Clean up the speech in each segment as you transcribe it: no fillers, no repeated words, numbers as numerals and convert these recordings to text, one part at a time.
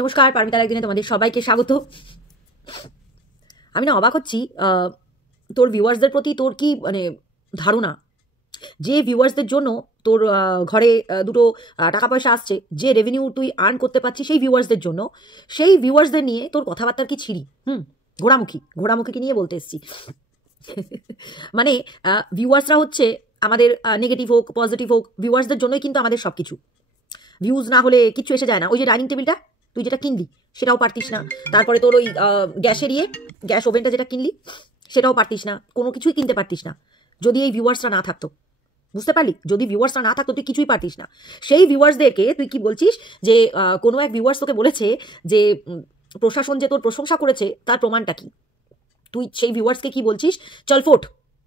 নমস্কার, পারমিতার একদিনে তোমাদের সবাইকে স্বাগত। আমি না অবাক হচ্ছি তোর ভিউয়ার্সদের প্রতি তোর কি মানে ধারণা, যে ভিউয়ার্সদের জন্য তোর ঘরে দুটো টাকা পয়সা আসছে, যে রেভিনিউ তুই আর্ন করতে পারছিস সেই ভিউয়ার্সদের জন্য, সেই ভিউয়ার্সদের নিয়ে তোর কথাবার্তার কি ছিরি? ঘোড়ামুখী নিয়ে বলতে এসছি। মানে ভিউয়ার্সরা হচ্ছে আমাদের, নেগেটিভ হোক পজিটিভ হোক, ভিউয়ার্সদের জন্যই কিন্তু আমাদের সব কিছু। ভিউজ না হলে কিচ্ছু এসে যায় না। ওই যে ডাইনিং টেবিলটা তুই যেটা কিনলি সেটাও পারতিস না, তারপরে তোর ওই গ্যাস ওভেনটা যেটা কিনলি সেটাও পারতিস না, কোনো কিছুই কিনতে পারতিস না যদি এই ভিউয়ার্সরা না থাকতো। বুঝতে পারলি? যদি ভিউয়ার্সরা না থাকতো তুই কিছুই পারতিস না। সেই ভিউয়ার্সদেরকে তুই কি বলছিস যে কোনো এক ভিউয়ার্স তোকে বলেছে যে প্রশাসন যে তোর প্রশংসা করেছে তার প্রমাণটা কি? তুই সেই ভিউয়ার্সকে কি বলছিস? চল ফোট,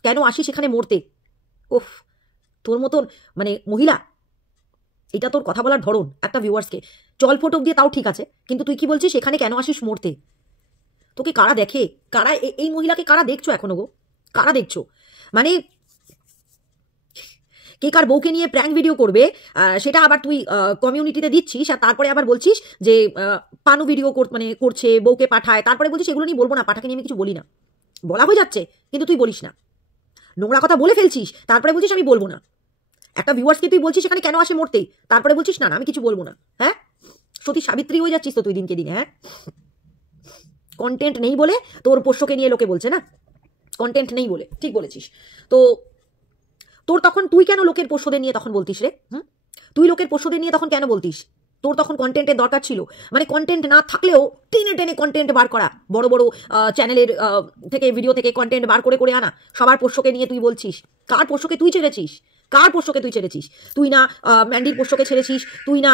কেন আসিস এখানে মরতে? ওফ, তোর মতন মানে মহিলা, এটা তোর কথা বলার ধরন? একটা ভিউয়ার্সকে চল ফোটক দিয়ে তাও ঠিক আছে, কিন্তু তুই কি বলছিস এখানে কেন আসিস মরতে? তোকে কারা দেখে? কারা এই মহিলাকে কারা দেখছো এখনো গো? কারা দেখছো? মানে কে কার বউকে নিয়ে প্র্যাঙ্ক ভিডিও করবে সেটা আবার তুই কমিউনিটিতে দিচ্ছিস, আর তারপরে আবার বলছিস যে পানু ভিডিও মানে করছে, বউকে পাঠায়, তারপরে বলছিস এগুলো নিয়ে বলবো না, পাঠাকে নিয়ে আমি কিছু বলি না। বলা হয়ে যাচ্ছে কিন্তু তুই বলিস না, নোংরা কথা বলে ফেলছিস, তারপরে বলছিস আমি বলবো না। একটা ভিউয়ার্সকে তুই বলছিস এখানে কেন আসে মরতে, তারপরে বলছিস না আমি কিছু বলবো না। হ্যাঁ, সতী সাবিত্রী হয়ে যাচ্ছিস তো তুই দিনকে দিনে। হ্যাঁ, কন্টেন্ট নেই বলে তোর পোষ্যকে নিয়ে লোকে বলছে না, কন্টেন্ট নেই বলে। ঠিক বলেছিস। তো তোর তখন তুই কেন লোকের পোষ্যদের নিয়ে তখন বলতিস রে? তুই লোকের পোষ্যদের নিয়ে তখন কেন বলতিস? তোর তখন কন্টেন্টের দরকার ছিল। মানে কন্টেন্ট না থাকলেও টেনে টেনে কন্টেন্ট বার করা, বড় বড় চ্যানেলের থেকে ভিডিও থেকে কন্টেন্ট বার করে করে আনা। সবার পোষ্যকে নিয়ে তুই বলছিস। কার পোষ্যকে তুই ছেড়েছিস? কার পোষ্যকে তুই ছেড়েছিস? তুই না ম্যান্ডির পোষ্যকে ছেড়েছিস, তুই না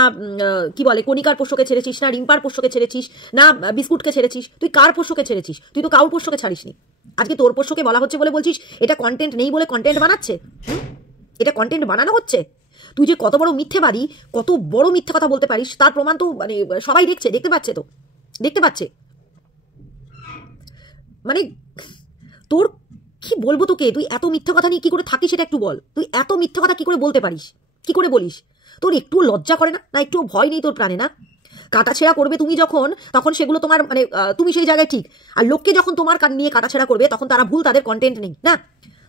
কি বলে কণিকার পোষ্যকে ছেড়েছিস, না রিম্পার পোষ্যকে ছেড়েছিস, না বিস্কুটকে ছেড়েছিস। তুই কার পোষ্যকে ছেড়েছিস? তুই তো কাউর পোষ্যকে ছাড়িসনি। আজকে তোর পোষ্যকে বলা হচ্ছে বলে বলছিস এটা কন্টেন্ট নেই বলে কন্টেন্ট বানাচ্ছে। এটা কন্টেন্ট বানানো হচ্ছে। তুই যে কত বড় মিথ্যেবাদী, কত বড় মিথ্যে কথা বলতে পারিস তার প্রমাণ তো মানে সবাই দেখছে, দেখতে পাচ্ছে তো, দেখতে পাচ্ছে। মানে তোর কি বলবো তোকে, তুই এত মিথ্যে কথা নিয়ে কি করে থাকিস সেটা একটু বল। তুই এত মিথ্যে কথা কি করে বলতে পারিস? কি করে বলিস? তোর একটু লজ্জা করে না? না একটু ভয় নেই তোর প্রাণে? না কাটাছেড়া করবে তুমি যখন, তখন সেগুলো তোমার মানে তুমি সেই জায়গায় ঠিক, আর লোককে যখন তোমার নিয়ে কাটাছেড়া করবে তখন তারা ভুল, তাদের কন্টেন্ট নেই। না,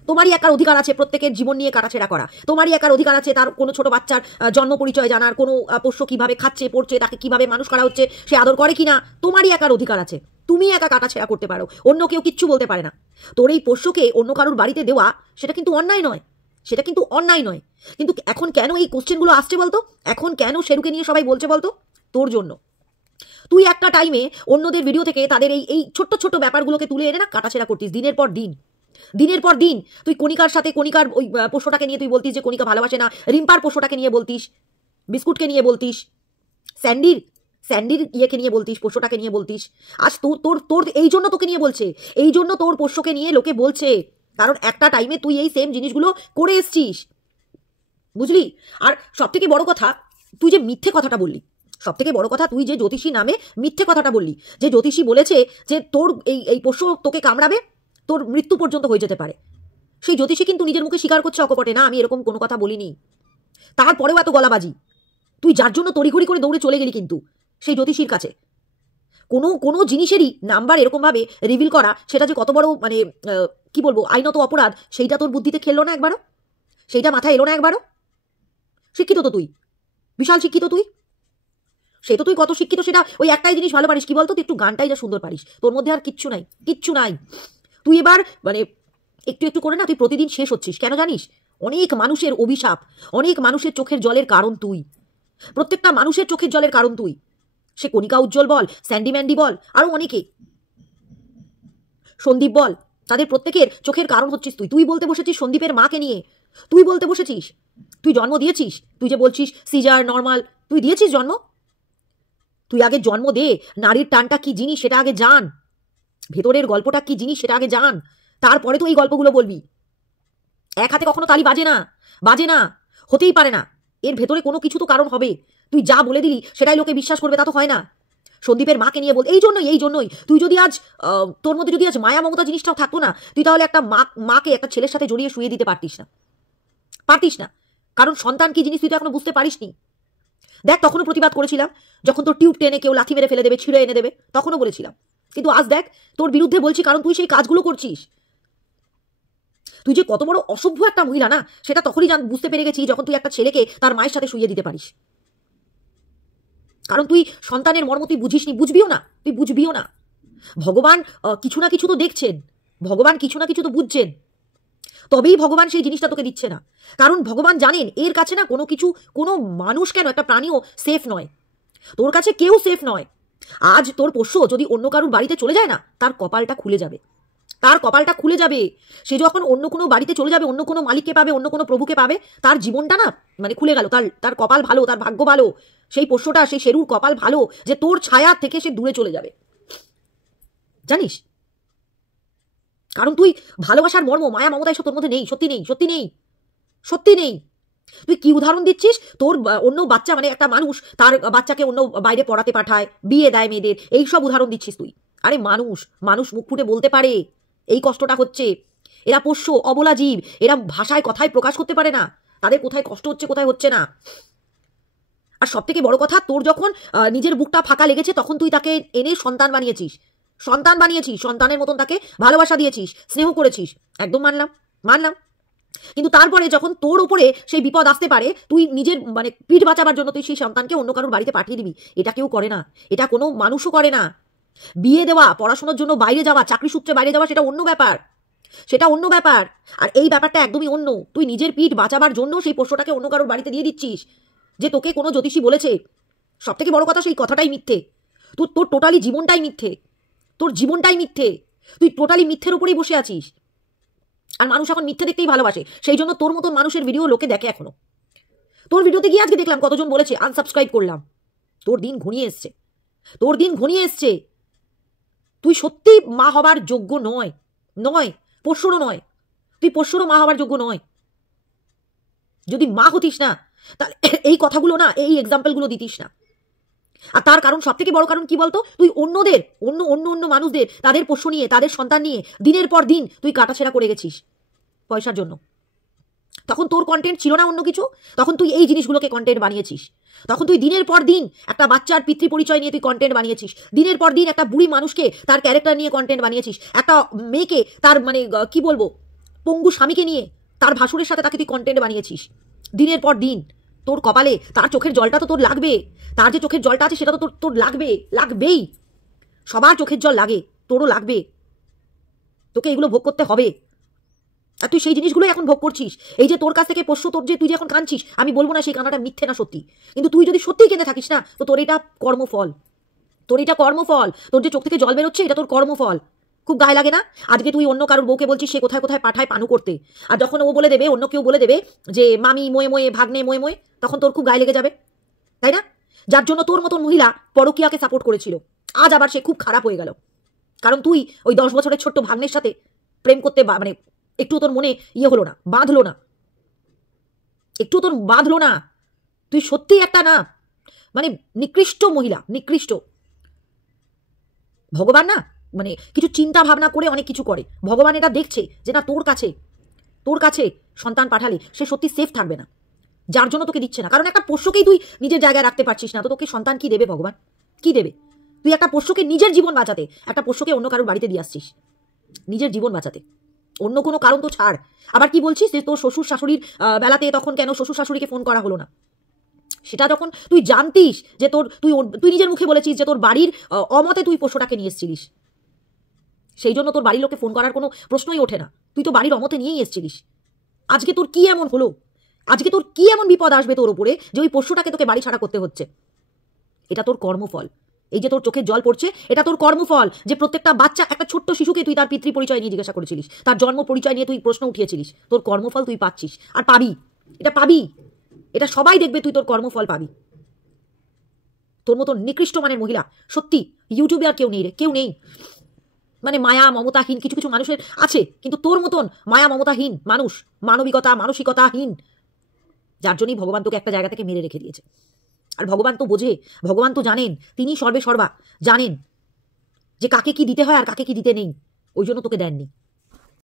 তোমারই একার অধিকার আছে প্রত্যেকের জীবন নিয়ে কাটাছেড়া করা, তোমারই একার অধিকার আছে তার কোনো ছোট বাচ্চার জন্ম পরিচয় জানার, কোনো পোষ্য কিভাবে খাচ্ছে পড়ছে, তাকে কিভাবে মানুষ করা হচ্ছে, সে আদর করে কিনা, তোমারই একার অধিকার আছে। তুমি একা কাটাছেড়া করতে পারো, অন্য কেউ কিচ্ছু বলতে পারে না। তোর এই পোষ্যকে অন্য কারোর বাড়িতে দেওয়া সেটা কিন্তু অন্যায় নয়, সেটা কিন্তু অন্যায় নয়। কিন্তু এখন কেন এই কোশ্চেনগুলো আসছে বলতো? এখন কেন শেরুকে নিয়ে সবাই বলছে বলতো? তোর জন্য। তুই একটা টাইমে অন্যদের ভিডিও থেকে তাদের এই এই ছোট্ট ছোট্ট ব্যাপারগুলোকে তুলে এনে না কাটাছেড়া করতিস দিনের পর দিন, দিনের পর দিন। তুই কণিকার সাথে, কণিকার ওই পোষ্যটাকে নিয়ে তুই বলতিস যে কণিকা ভালোবাসে না, রিম্পার পোষ্যটাকে নিয়ে বলতিস, বিস্কুটকে নিয়ে বলতিস, স্যান্ডির ইয়েকে নিয়ে বলতিস, পোষ্যটাকে নিয়ে বলতিস। আজ তোর তোর তোর এই জন্য তোকে নিয়ে বলছে, এই জন্য তোর পোষ্যকে নিয়ে লোকে বলছে, কারণ একটা টাইমে তুই এই সেম জিনিসগুলো করে এসছিস। বুঝলি? আর সব থেকে বড় কথা, তুই যে মিথ্যে কথাটা বললি, সব থেকে বড় কথা, তুই যে জ্যোতিষী নামে মিথ্যে কথাটা বললি, যে জ্যোতিষী বলেছে যে তোর এই এই পোষ্য তোকে কামড়াবে, তোর মৃত্যু পর্যন্ত হয়ে যেতে পারে। সেই জ্যোতিষী কিন্তু নিজের মুখে স্বীকার করছে অকপটে, না আমি এরকম কোনো কথা বলিনি। তারপরেও এত গলাবাজি, তুই যার জন্য তড়িঘড়ি করে দৌড়ে চলে গেলি কিন্তু সেই জ্যোতিষীর কাছে। কোনো কোনো জিনিসেরই নাম্বার এরকমভাবে রিভিল করা, সেটা যে কত বড় মানে কি বলবো আইনত অপরাধ, সেইটা তোর বুদ্ধিতে খেললো না একবারও? সেইটা মাথায় এলো না একবারও? শিক্ষিত তো তুই, বিশাল শিক্ষিত তুই। সে তো তুই কত শিক্ষিত, সেটা ওই একটাই জিনিস ভালো পারিস, কি বলতো? তুই একটু গানটাই যা সুন্দর পারিস, তোর মধ্যে আর কিচ্ছু নাই, কিচ্ছু নাই। তুই এবার মানে একটু একটু করে না তুই প্রতিদিন শেষ হচ্ছিস, কেন জানিস? অনেক মানুষের অভিশাপ, অনেক মানুষের চোখের জলের কারণ তুই, প্রত্যেকটা মানুষের চোখের জলের কারণ তুই। সে কণিকা উজ্জ্বল বল, স্যান্ডি ম্যান্ডি বল, আরো অনেকে, সন্দীপ বল, তাদের প্রত্যেকের চোখের কারণ হচ্ছিস তুই। তুই বলতে বসেছিস সন্দীপের মাকে নিয়ে, তুই বলতে বসেছিস, তুই জন্ম দিয়েছিস, তুই যে বলছিস সিজার নর্মাল, তুই দিয়েছিস জন্ম? তুই আগে জন্ম দে, নারীর টানটা কি জিনিস সেটা আগে জান, ভেতরের গল্পটা কি জিনিস সেটা আগে জান, তারপরে তো এই গল্পগুলো বলবি। এক হাতে কখনো তালি বাজে না, বাজে না, হতেই পারে না। এর ভেতরে কোনো কিছু তো কারণ হবে। তুই যা বলে দিলি সেটাই লোকে বিশ্বাস করবে তা তো হয় না। সন্দীপের মাকে নিয়ে বল, এই জন্যই তুই যদি আজ তোর মধ্যে যদি আজ মায়া মমতা জিনিসটাও থাকতো না, তুই তাহলে একটা মাকে একটা ছেলের সাথে জড়িয়ে শুয়ে দিতে পারতিস না, পারতিস না। কারণ সন্তান কি জিনিস তুই তো এখনো বুঝতে পারিসনি। দেখ তখনও প্রতিবাদ করেছিলাম, যখন তোর টিউব টেনে কেউ লাথি মেরে ফেলে দেবে, ছিঁড়ে এনে দেবে, তখনও বলেছিলাম। কিন্তু আজ দেখ তোর বিরুদ্ধে বলছি, কারণ তুই সেই কাজগুলো করছিস। তুই যে কত বড় অসভ্য একটা মহিলা না, সেটা তখনই বুঝতে পেরে গেছি যখন তুই একটা ছেলেকে তার মায়ের সাথে শুইয়ে দিতে পারিস। কারণ তুই সন্তানের মর্ম তুই বুঝিসনি, বুঝবিও না, তুই বুঝবিও না। ভগবান কিছু না কিছু তো দেখছেন, ভগবান কিছু না কিছু তো বুঝছেন, তবেই ভগবান সেই জিনিসটা তোকে দিচ্ছে না। কারণ ভগবান জানেন এর কাছে না কোনো কিছু, কোনো মানুষ কেন, একটা প্রাণীও সেফ নয়, তোর কাছে কেউ সেফ নয়। আজ তোর পোষ্য যদি অন্য কারুর বাড়িতে চলে যায় না, তার কপালটা খুলে যাবে, তার কপালটা খুলে যাবে। সে যখন অন্য কোনো বাড়িতে চলে যাবে, অন্য কোনো মালিককে পাবে, অন্য কোনো প্রভুকে পাবে, তার জীবনটা না মানে খুলে গেল, তার কপাল ভালো, তার ভাগ্য ভালো, সেই পোষ্যটা, সেই শেরুর কপাল ভালো যে তোর ছায়া থেকে সে দূরে চলে যাবে, জানিস? কারণ তুই ভালোবাসার মর্ম, মায়া মমতা এসব তোর মধ্যে নেই, সত্যি নেই, সত্যি নেই, সত্যি নেই। তুই কি উদাহরণ দিচ্ছিস? তোর অন্য বাচ্চা, মানে একটা মানুষ তার বাচ্চাকে অন্য বাইরে পড়াতে পাঠায়, বিয়ে দেয় মেয়েদের, এই সব উদাহরণ দিচ্ছিস তুই। আরে মানুষ, মানুষ মুখ ফুটে বলতে পারে এই কষ্টটা হচ্ছে। এরা পোষ্য, অবলা জীব, এরা ভাষায় কথায় প্রকাশ করতে পারে না তাদের কোথায় কষ্ট হচ্ছে, কোথায় হচ্ছে না। আর সব থেকে বড় কথা, তোর যখন নিজের বুকটা ফাঁকা লেগেছে, তখন তুই তাকে এনে সন্তান বানিয়েছিস, সন্তান বানিয়েছিস, সন্তানের মতন তাকে ভালোবাসা দিয়েছিস, স্নেহ করেছিস, একদম মানলাম, মানলাম। কিন্তু তারপরে যখন তোর উপরে সেই বিপদ আসতে পারে, তুই নিজের মানে পিঠ বাঁচাবার জন্য তুই সেই সন্তানকে অন্য কারোর বাড়িতে পাঠিয়ে দিবি। এটা কেউ করে না, এটা কোনো মানুষও করে না। বিয়ে দেওয়া, পড়াশোনার জন্য বাইরে যাওয়া, চাকরি সূত্রে বাইরে যাওয়া, সেটা অন্য ব্যাপার, সেটা অন্য ব্যাপার। আর এই ব্যাপারটা একদমই অন্য। তুই নিজের পিঠ বাঁচাবার জন্য সেই পোষ্যটাকে অন্য কারোর বাড়িতে দিয়ে দিচ্ছিস, যে তোকে কোনো জ্যোতিষী বলেছে। সব থেকে বড় কথা, সেই কথাটাই মিথ্যে। তোর টোটালি জীবনটাই মিথ্যে, তোর জীবনটাই মিথ্যে, তুই টোটালি মিথ্যের উপরেই বসে আছিস। আর মানুষ এখন মিথ্যে দেখতেই ভালোবাসে, সেই জন্য তোর মতন মানুষের ভিডিও লোকে দেখে এখনো। তোর ভিডিওতে গিয়ে আজকে দেখলাম কতজন বলেছে আনসাবস্ক্রাইব করলাম। তোর দিন ঘনিয়ে এসছে, তোর দিন ঘনিয়ে এসছে। তুই সত্যি মা হবার যোগ্য নয়, নয়, পোষ্যরও নয়, তুই পোষ্যরও মা হবার যোগ্য নয়। যদি মা হতিস না, তাহলে এই কথাগুলো না, এই এক্সাম্পলগুলো দিতিস না। আর তার কারণ, সব থেকে বড় কারণ কি বলতো, তুই অন্যদের, অন্য অন্য অন্য মানুষদের, তাদের পোষ্য নিয়ে, তাদের সন্তান নিয়ে দিনের পর দিন তুই কাটাছেড়া করে গেছিস পয়সার জন্য। তখন তোর কন্টেন্ট ছিল না অন্য কিছু, তখন তুই এই জিনিসগুলোকে কন্টেন্ট বানিয়েছিস। তখন তুই দিনের পর দিন একটা বাচ্চার পিতৃ পরিচয় নিয়ে তুই কন্টেন্ট বানিয়েছিস, দিনের পর দিন একটা বুড়ি মানুষকে তার ক্যারেক্টার নিয়ে কন্টেন্ট বানিয়েছিস, একটা মেয়েকে তার মানে কি বলবো, পঙ্গু স্বামীকে নিয়ে তার ভাসুরের সাথে তাকে তুই কন্টেন্ট বানিয়েছিস দিনের পর দিন। তোর কপালে তার চোখের জলটা তো তোর লাগবে, তার যে চোখের জলটা আছে সেটা তো তোর লাগবে, লাগবেই। সবার চোখের জল লাগে, তোরও লাগবে, তোকে এগুলো ভোগ করতে হবে। আর তুই সেই জিনিসগুলোই এখন ভোগ করছিস। এই যে তোর কাছ থেকে পোষ্য, তোর যে তুই যে এখন কাঁদছিস, আমি বলবো না সেই কান্নাটা মিথ্যে না সত্যি, কিন্তু তুই যদি সত্যিই কেঁদে থাকিস না, তো তোর এটা কর্মফল, তোর এটা কর্মফল। তোর যে চোখ থেকে জল বেরোচ্ছে, এটা তোর কর্মফল। খুব গায়ে লাগে না? আজকে তুই অন্য কারোর বউকে বলছিস সে কোথায় কোথায় পাঠায় পানু করতে, আর যখন ও বলে দেবে, অন্য কেউ বলে দেবে যে মামি ময়ে ময়ে, ভাগ্নে ময়ে ময়ে, তখন তোর খুব গায়ে লেগে যাবে, তাই না? যার জন্য তোর মতন মহিলা পরকীয়াকে সাপোর্ট করেছিল, আজ আবার সে খুব খারাপ হয়ে গেল, কারণ তুই ওই 10 বছরের ছোট্ট ভাগ্নের সাথে প্রেম করতে মানে একটু তোর মনে ইয়ে হলো না, বাঁধলো না, একটু তোর বাঁধলো না। তুই সত্যি একটা না মানে নিকৃষ্ট মহিলা, নিকৃষ্ট। ভগবান না মানে কিছু চিন্তা ভাবনা করে অনেক কিছু করে। ভগবান এটা দেখছে যে না, তোর কাছে সন্তান পাঠালে সে সত্যি সেফ থাকবে না, যার জন্য তোকে দিচ্ছে না। কারণ একটা পোষ্যকেই তুই নিজের জায়গায় রাখতে পারছিস না, তো তোকে সন্তান কি দেবে ভগবান, কি দেবে? তুই একটা পোষ্যকে নিজের জীবন বাঁচাতে, একটা পোষ্যকে অন্য কারোর বাড়িতে দিয়ে আসছিস নিজের জীবন বাঁচাতে, অন্য কোনো কারণ তো ছাড়। আবার কি বলছিস যে তোর শ্বশুর শাশুড়ির বেলাতে তখন কেন শ্বশুর শাশুড়িকে ফোন করা হলো না? সেটা যখন তুই জানতিস যে তুই নিজের মুখে বলেছিস যে তোর বাড়ির অমতে তুই পোষ্যটাকে নিয়ে এসেছিলিস, সেই জন্য তোর বাড়ির লোকে ফোন করার কোনো প্রশ্নই ওঠে না, তুই তো বাড়ির অমতে নিয়েই এসেছিলিস। আজকে তোর কি এমন হলো, আজকে তোর কি এমন বিপদ আসবে তোর উপরে যে ওই পোষ্যটাকে তোকে বাড়ি ছাড়া করতে হচ্ছে? এটা তোর কর্মফল। এই যে তোর চোখের জল পড়ছে, এটা তোর কর্মফল। যে প্রত্যেকটা বাচ্চা, একটা ছোট্ট শিশুকে তুই তার পিতৃ পরিচয় নিয়ে জিজ্ঞাসা করেছিলিস, তার জন্ম পরিচয় নিয়ে তুই প্রশ্ন উঠিয়েছিলিস, তোর কর্মফল তুই পাচ্ছিস আর পাবি, এটা পাবি, এটা সবাই দেখবে, তুই তোর কর্মফল পাবি। তোর মতো নিকৃষ্ট মানের মহিলা সত্যি ইউটিউবে আর কেউ নেই রে, কেউ নেই। মানে মায়া মমতাহীন কিছু কিছু মানুষের আছে, কিন্তু তোর মতন মায়া মমতাহীন মানুষ, মানবিকতা মানসিকতাহীন, যার জন্যই ভগবান তোকে একটা জায়গা থেকে মেরে রেখে দিয়েছে। আর ভগবান তো বোঝে, ভগবান তো জানেন, তিনি সর্বে সর্বা জানেন যে কাকে কি দিতে হয় আর কাকে কি দিতে নেই, ওই জন্য তোকে দেননি।